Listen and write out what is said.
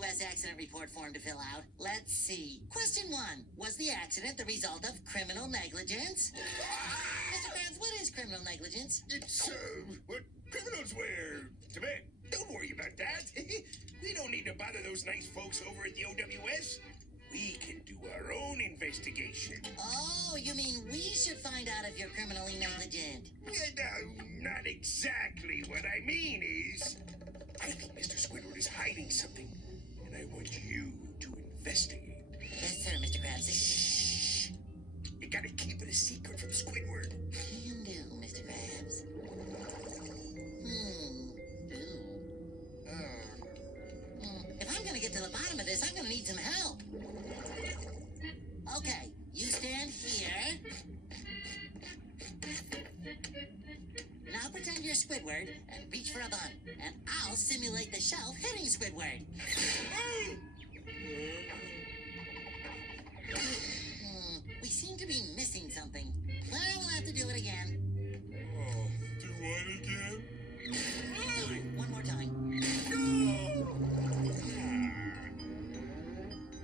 OWS accident report form to fill out. Let's see. Question 1. Was the accident the result of criminal negligence? Mr. Krabs, what is criminal negligence? It's, what criminals wear to bed. Don't worry about that. We don't need to bother those nice folks over at the OWS. We can do our own investigation. Oh, you mean we should find out if you're criminally negligent? No, not exactly. What I mean is, I think Mr. Squidward is hiding something, and I want you to investigate. Yes, sir, Mr. Krabs. Shh! You gotta keep it a secret from Squidward. Can do, Mr. Krabs. If I'm gonna get to the bottom of this, I'm gonna need some help. Okay, you stand here. Now pretend you're Squidward and reach for a bun, and I'll simulate the shelf hitting Squidward. We seem to be missing something. Well, we'll have to do it again.